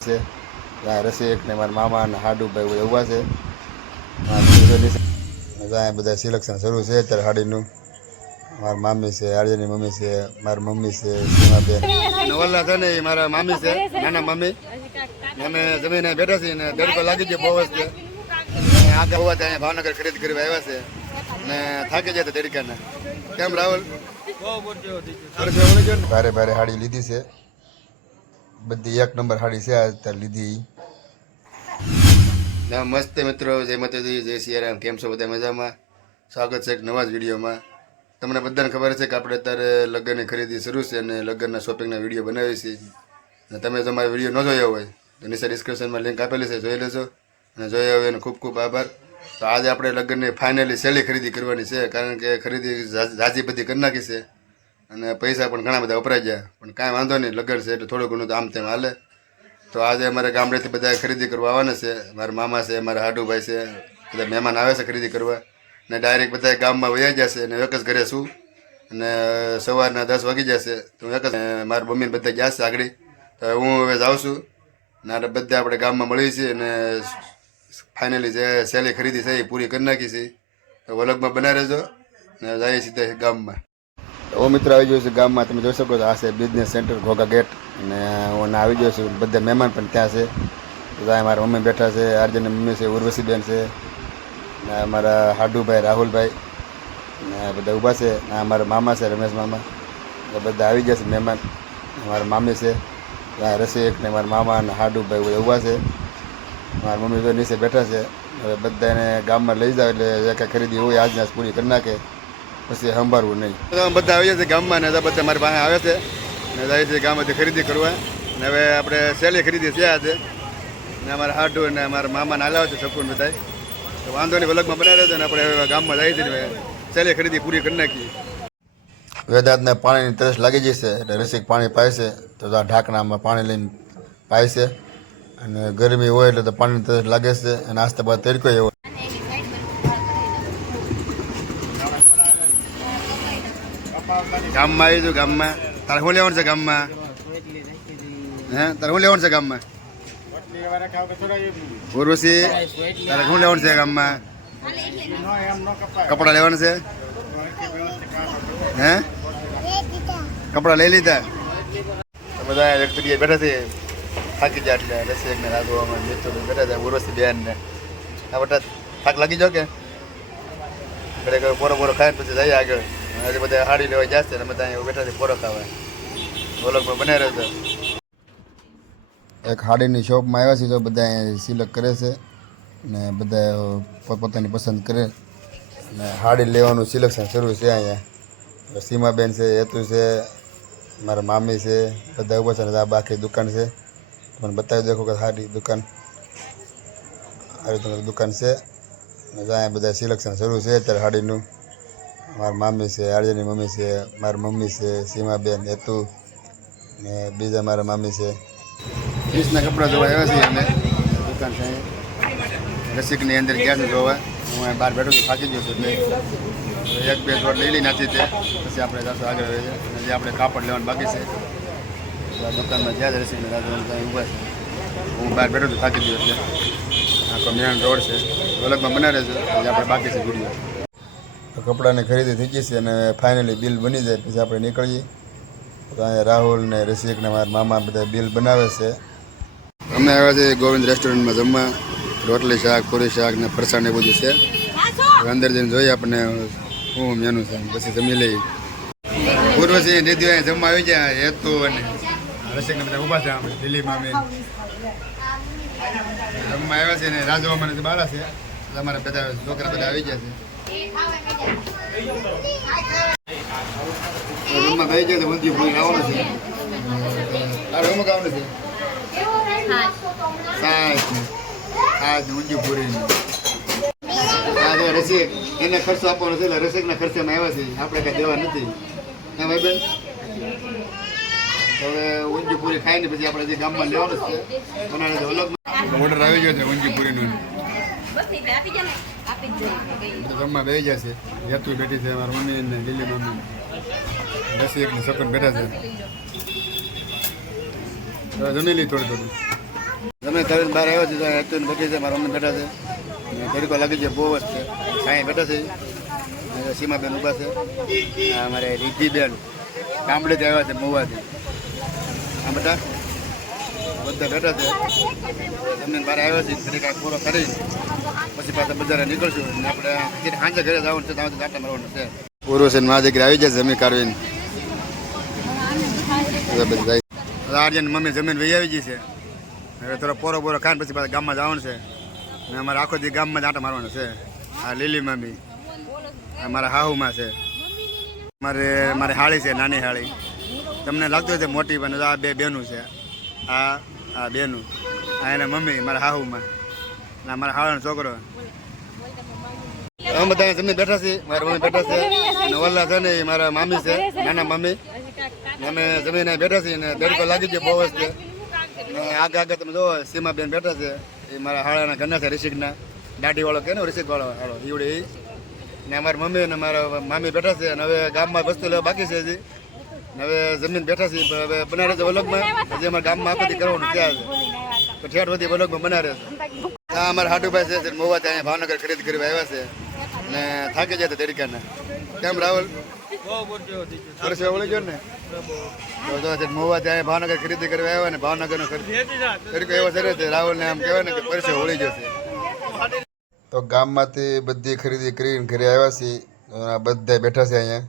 છે રસિક ને મારા મામા અને હાડુભાઈ બધા ઊભા છે. બધા સિલેક્શન શરૂ છે અત્યારે હાડીનું. મારા મામી છે, આર્યની મમ્મી છે, મારી મમ્મી છે, સીમાબેન નવલા છે ને એ મારા મામી છે, નાના મમ્મી. અમે જમીને બેઠા છીએ ને તડકો લાગી ગયો બહુ જ. આગળ હોવા ત્યાં ભાવનગર ખરીદી કરવા આવ્યા છે ને થાકી જાય તડકાને. કેમ રાહુલ? ભારે ભારે હાડી લીધી છે, બધી 1 નંબર હાડી છે અત્યારે લીધી. મસ્ત મિત્રો, જય માતાજી, જય સિયારામ. કેમ છો બધા? મજામાં? સ્વાગત છે એક નવા જ વિડીયોમાં. તમને બધાને ખબર છે કે આપણે અત્યારે લગ્નની ખરીદી શરૂ છે અને લગ્નના શોપિંગના વિડીયો બનાવીએ છીએ. અને તમે જો મારો વિડીયો ન જોયો હોય તો નીચે ડિસ્ક્રિપ્શનમાં લિંક આપેલી છે, જોઈ લેજો. અને જોયા હોય એનો ખૂબ ખૂબ આભાર. તો આજે આપણે લગ્નની ફાઇનલી સહેલી ખરીદી કરવાની છે, કારણ કે ખરીદી ઝાઝી બધી કરી નાખી છે અને પૈસા પણ ઘણા બધા વપરાઈ ગયા. પણ કાંઈ વાંધો નહીં, લગ્ન છે એટલે થોડું ઘણું તો આમ તેમ હાલે. તો આજે અમારે ગામડેથી બધા ખરીદી કરવા આવવાના છે. મારા મામા છે, મારા હાડુભાઈ છે, બધા મહેમાન આવે છે ખરીદી કરવા. ને ડાયરેક્ટ બધા ગામમાં વયા જશે અને એક જ ઘરે છું. અને સવારના 10 વાગી જશે તો એક જ મારા મમ્મીને બધા ગયા છે આગળ. તો હું હવે જાઉં છું ને બધા આપણે ગામમાં મળીએ છીએ અને ફાઇનલી જે સહેલી ખરીદી છે એ પૂરી કરી નાખી છે. તો વલગમાં બનાવી રહેજો ને જઈએ સીધા ગામમાં. ઓ મિત્ર, આવી ગયો છું ગામમાં. તમે જોઈ શકો છો, આ છે બિઝનેસ સેન્ટર ઘોઘા ગેટ. અને હું આવી ગયો છું, બધા મહેમાન પણ ત્યાં છે. ત્યાં મારા મમ્મી બેઠા છે, આર્જનની મમ્મી છે, ઉર્વશીબેન છે, ને અમારા હાડુભાઈ, રાહુલભાઈ ને બધા ઊભા છે. ને અમારા મામા છે, રમેશ મામા. બધા આવી ગયા છે મહેમાન. મારા મામી છે, ત્યાં રસિક ને મારા મામા અને હાડુભાઈ બધા ઊભા છે. મારા મમ્મી તો નીચે બેઠા છે. હવે બધાને ગામમાં લઈ જાવ એટલે એક ખરીદી હોય આજના પૂરી કરી નાખે, પછી સંભાળવું નહીં. બધા આવી જશે ગામમાં ને બધા મારી પાસે આવે છે ને જાય છે ગામમાંથી ખરીદી કરવા. ને હવે આપણે સહેલી ખરીદી છે આજે. ને અમારા હાડુ અને મારા મામાને હાલાવે છે સપૂન બધા. તો વાંધો નહીં, વલગમાં બનાવી રહેશે ને આપણે હવે ગામમાં જઈએ છીએ, સહેલી ખરીદી પૂરી કરી નાખીએ. વેદાંતને પાણીની તરસ લાગી જશે એટલે રસિક પાણી પાય છે. તો આ ઢાંકણામાં પાણી લઈને પાય છે. અને ગરમી હોય એટલે તો પાણીની તરસ લાગે છે. અને આસ્તે બાદ તડકો એવો. ગામમાં આવી છું. ગામમાં તારે શું લેવાનું છે? ગામમાં તારે શું લેવાનું છે? ગામમાં ઉર્વશી, તારે શું લેવાનું છે? ગામમાં કપડા લેવાનું છે? હે, કપડા લઈ લીધા? બધા એક જગ્યાએ બેઠા છે, થાકી જાય એટલે રસિક ને રાખવામાં મિત્રો બેઠા છે, ઉર્વશી બેન ને આ બધા. થાક લાગી જાવ કે ઘરે પોરો પોરો ખાઈને પછી જઈએ આગળ. હજી બધા હાડી લેવા જશે ને બધા અહીંયા બેઠા છે પોરો ખાવા. વલોગમાં બનાવી રહ્યો. એક હાડીની શોપમાં આવ્યા છે, તો બધા અહીંયા સિલેક્ટ કરે છે ને બધા પોતપોતાની પસંદ કરે. અને હાડી લેવાનું સિલેક્શન શરૂ છે અહીંયા. સીમાબેન છે, હેતુ છે, મારા મામી છે, બધા ઊભા છે. આ બાકી દુકાન છે, તમને બતાવી દેખો કે હાડી દુકાન આવી રીતની દુકાન છે. અને અહીંયા બધા સિલેક્શન શરૂ છે અત્યારે હાડીનું. મારા મામી છે, આર્યની મમ્મી છે, મારી મમ્મી છે, સીમાબેન, હેતુ ને બીજા મારા મામી છે. પીસના કપડાં જોવા આવ્યા છીએ અમે. દુકાન છે રસિકની અંદર ગયા છે જોવા. હું અહીં બહાર બેઠો છું, થાકી ગયો છું એટલે 1-2 જોડ લઈ લઈ નાખી છે. પછી આપણે જશું આગળ રહે છે. અને જે આપણે કાપડ લેવાનું બાકી છે આ દુકાનમાં જ્યાં જ રસિકને રાજુ ત્યાં ઊભા છે. હું બહાર બેઠો છું, થાકી ગયો એટલે. આખો મેન રોડ છે, વલગમાં બનાવે છે. આજે આપણે બાકી છે વિડીયો. કપડાની ખરીદી થઈ ગઈ છે અને ફાઇનલી બિલ બની જાય પછી આપણે નીકળીએ. તો અહીંયા રાહુલ ને રસિક ને મારા મામા બધા બિલ બનાવે છે. અમે આવ્યા છે ગોવિંદ રેસ્ટોરન્ટમાં જમવા. રોટલી શાક, પૂરી શાક ને ફરસાણ ને બધું છે. અંદર જઈને જોઈએ આપણને શું મેનુ છે, પછી જમી લઈએ. પૂર્વસિંહ દીદી અહીંયા જમવા આવી જાય. હેતુ અને રસિક ને બધા ઊભા છે. આપણે દિલ્હી મામી જમવા આવ્યા છે ને રાજવા મને બાળા છે. અમારા બધા છોકરા બધા આવી ગયા છે. જમવા થઈ જાય તો ઊંધિયું પૂરી ખાવાનું છે. તારે શું ખાવાનું છે? છાશ ઊંધિયું પૂરી. રસિક એને ખર્ચો આપવાનો છે એટલે રસિકના ખર્ચામાં આવ્યા છે, આપણે કઈ દેવા નથી. હા ભાઈ બેન, હવે ઊંધિયું પૂરી ખાઈને પછી આપણે જે ગામમાં લેવાનું છે બનાવે છે. ઓર્ડર આવી ગયો છે ઊંધિયું પૂરીનો. જમવા બેસી જશે. હેતુ બેઠી છે, મારા મમ્મી ને લીલી મમ્મી, રસિક ને સપન બેઠા છે. જમી લઈ થોડું થોડું. તમે કરીને બહાર આવ્યો છે એકચુઅલી બેઠી છે મારા મમ્મી બેઠા છે તરીકો લાગી છે બહુ જ છે સાંઈ બેઠા છે સીમાબેન ઊભા છે અમારે રિદ્ધિબેન ગામડેથી આવ્યા છે મહુવાથી આ બધા બેઠા છે જમીન બહાર આવ્યા છે તરીકે પૂરો કરી પછી પાછા બજારે નીકળશું અને આપણે સાંજે ઘરે જવાનું છે ત્યાં આટા મારવાનું છે પુરુષ અને મા દીકરી આવી જાય જમીન કાઢવીને આર્યન મમ્મી જમીન વહી આવી ગઈ છે હવે થોડો પોરો ખાઈને પછી પાછા ગામમાં જવાનું છે ને અમારે આખો દી ગામમાં જ આટા મારવાનો છે આ લીલી મમ્મી મારા હાહુમાં છે મારી હાળી છે નાની હાળી તમને લાગતું હોય છે મોટી પણ આ બે બેનું છે આ બેનું આ એના મમ્મી મારા હાહુમાં ના મારા હાળાનો છોકરો અમે બધા જમીન બેઠા છીએ મારા મમ્મી બેઠા છે અને ઓલા છે ને એ મારા મામી છે નાના મમ્મી અમે જમીન બેઠા છીએ ને દેડકો લાગી ગયો બહુ જ છે આગળ તમે જોવો સીમાબેન બેઠા છે એ મારા હાળાના ઘરના છે રિષિકના દાઢીવાળો કે ને રિષિકવાળો હાળો ઈવડે એ ને અમારી મમ્મી અને મારા મામી બેઠા છે અને હવે ગામમાં વસ્તુ લેવા બાકી છે હજી હવે જમીન બેઠા છે હવે બનાવે છે વલોગમાં હજી અમારા ગામમાં આખો દી કરવાનું ત્યાં છે તો ઠેઠ બધી વલોગમાં બનાવે છે આ અમારા હાડુભાઈ છે મોવા ત્યાં ભાવનગર ખરીદી કરવા આવ્યા છે ને થાકી જાય તરીકાના કેમ રાહુલ વર્ષે વળી ગયો ને તો મોવા ત્યાં ભાવનગર ખરીદી કરવા આવ્યા ને ભાવનગરનો તરીકો એવો છે રાહુલ ને આમ કહેવાય ને કે વર્ષે વળી જશે તો ગામમાંથી બધી ખરીદી કરીને ઘરે આવ્યા છીએ બધા બેઠા છે અહીંયા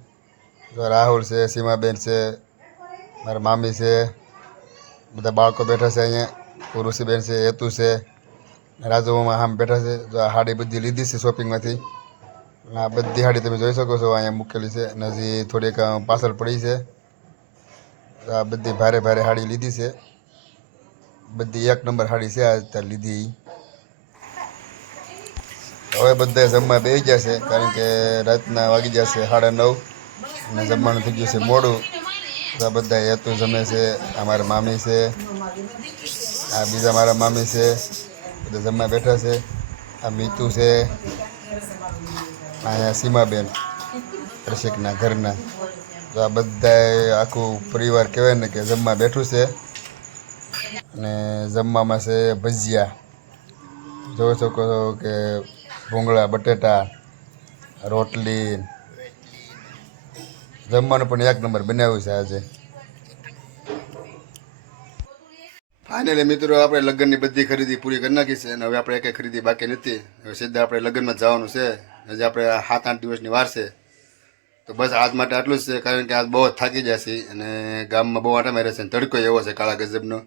તો રાહુલ છે સીમાબેન છે મારા મામી છે બધા બાળકો બેઠા છે અહીંયા પુરુષીબેન છે હેતુ છે રાજુમાં આમ બેઠા છે જો આ હાડી બધી લીધી છે શોપિંગમાંથી આ બધી હાડી તમે જોઈ શકો છો અહીંયા મૂકેલી છે અને હજી થોડીક પાછળ પડી છે આ બધી ભારે હાડી લીધી છે બધી એક નંબર હાડી છે આ અત્યારે લીધી હવે બધા જમવા બેસી જશે કારણ કે રાતના વાગી જશે 9:30 અને જમવાનું થઈ ગયું છે મોડું તો બધા હેતુ જમે છે અમારા મામી છે આ બીજા મારા મામી છે બધા જમવા બેઠા છે આ મીતુ છે અહીંયા સીમાબેન રસિકના ઘરના તો આ બધા આખું પરિવાર કહેવાય ને કે જમવા બેઠું છે અને જમવામાં છે ભજીયા જોઈ શકો છો કે ભૂંગળા બટેટા રોટલી જમવાનું પણ એક નંબર બનાવ્યું છે આજે ફાઇનલી મિત્રો આપણે લગ્નની બધી ખરીદી પૂરી કરી નાખી છે અને હવે આપણે એક ખરીદી બાકી નથી હવે સીધા આપણે લગ્નમાં જવાનું છે હજી આપણે 7-8 દિવસની વાર છે તો બસ આજ માટે આટલું જ છે કારણ કે આજ બહુ થાકી જશે અને ગામમાં બહુ આટા મારે છે તડકો એવો છે કાળા ગજબનો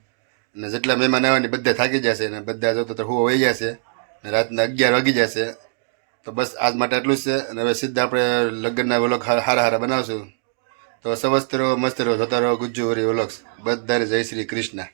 અને જેટલા મહેમાન આવે ને બધા થાકી જશે અને બધા જોતો તો હું વહી જશે અને રાતના 11 વાગી જશે તો બસ આજ માટે આટલું જ છે અને હવે સીધા આપણે લગ્નના વ્લોગ હારા બનાવશું તો સવસ્તરો મસ્ત રહો જોતા રહો ગુજ્જુ વરી વ્લોગ્સ બધાને જય શ્રી કૃષ્ણ.